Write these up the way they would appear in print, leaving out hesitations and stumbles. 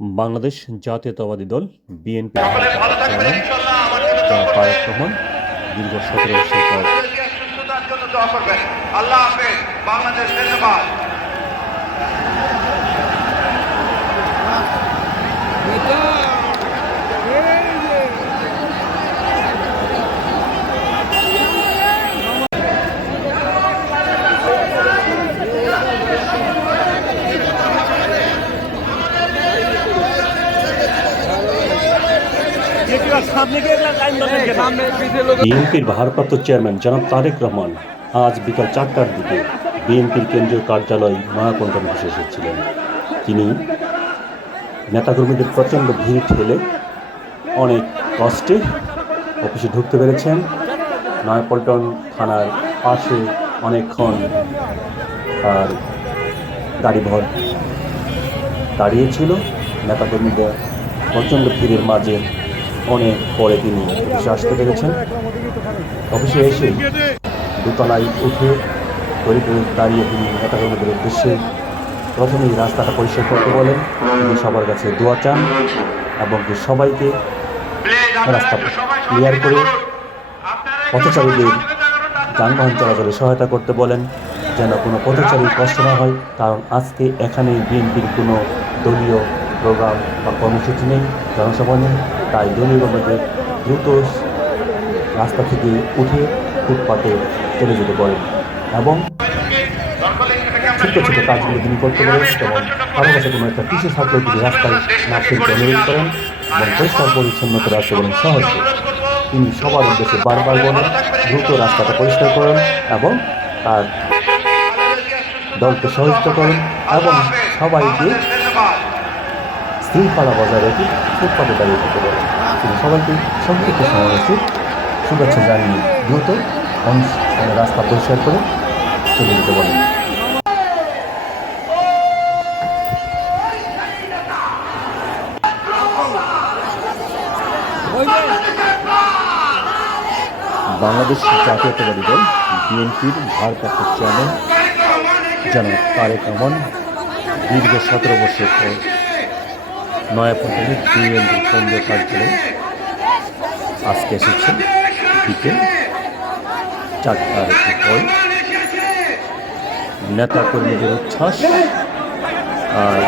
বাংলাদেশ জাতীয়তাবাদী দল BNP chairman জনাব তারেক রহমান দীর্ঘ 17 বছর পর আল্লাহ হাফেজ। বাংলাদেশ জিন্দাবাদ। বিএনপির ভারপ্রাপ্ত চেয়ারম্যান জনাব তারেক রহমান আজ বিকাল 4টার দিকে বিএনপির কেন্দ্রীয় কার্যালয় নয়াপল্টন অফিসে এসেছিলেন। তিনি নেতাকর্মীদের প্রচণ্ড ভিড় ঠেলে অনেক কষ্টে অফিসে ঢুকতে পেরেছেন। নয়াপল্টন থানার পাশে অনেকক্ষণ আর গাড়িভর দাঁড়িয়েছিল। নেতাকর্মীদের প্রচণ্ড ভিড়ের মাঝে অনেক পরে তিনি অফিসে আসতে পেরেছেন। অফিসে এসে দোতলায় উঠে তড়িঘড়ি দাঁড়িয়ে তিনি নেতাকর্মীদের উদ্দেশ্যে প্রথমেই রাস্তাটা পরিষ্কার করতে বলেন। তিনি সবার কাছে দোয়া চান এবং সবাইকে রাস্তা ক্লিয়ার করে পথচারীদের যানবাহন চলাচলে সহায়তা করতে বলেন, যেন কোনো পথচারী কষ্ট না হয়। কারণ আজকে এখানে বিএনপির কোনো দলীয় প্রোগ্রাম বা কর্মসূচি নেই, জনসভা নেই। তাই দলীয় কর্মীদের দ্রুত রাস্তা থেকে উঠে ফুটপাতে চলে যেতে পারেন এবং ছোট্ট ছোট কাজগুলো তিনি করতে পারেন। যেমন কারো কাছে কোনো একটা টিস্যু থাকলেও তিনি রাস্তায় না ফেলতে অনুরোধ করেন এবং পরিষ্কার পরিচ্ছন্নতা রাখতে বলেন সহজে। তিনি সবার উদ্দেশ্যে বারবার বলেন দ্রুত রাস্তাটা পরিষ্কার করেন এবং তার দলকে সহযোগিতা করেন এবং সবাইকে শৃঙ্খলা বজায় রেখে ফুটপাতে দাঁড়িয়ে থাকতে পারেন। তিনি সবাইকে সংক্ষিপ্ত সমাবেশে শুভেচ্ছা জানিয়ে দ্রুত রাস্তা পরিষ্কার করে চলে যেতে বলেন। বাংলাদেশ জাতীয়তাবাদী দল বিএনপির ভারপ্রাপ্ত চেয়ারম্যান জনাব তারেক রহমান দীর্ঘ 17 বছর পর নয়াপল্টনের বিএনপির কেন্দ্রীয় কার্যালয়ে আজকে এসেছেন বিকেল 4টার পর। নেতা কর্মীদের উচ্ছ্বাস আর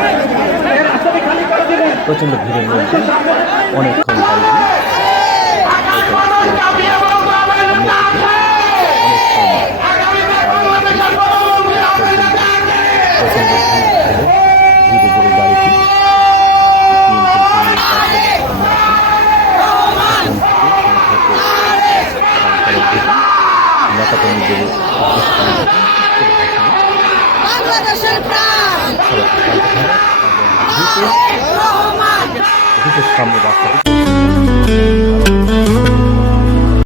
প্রচণ্ড ভিড়ের মধ্যে অনেকক্ষণ ধীরে ধীরে গাড়িটি নেতাকর্মীদের সামনে রাস্তাটি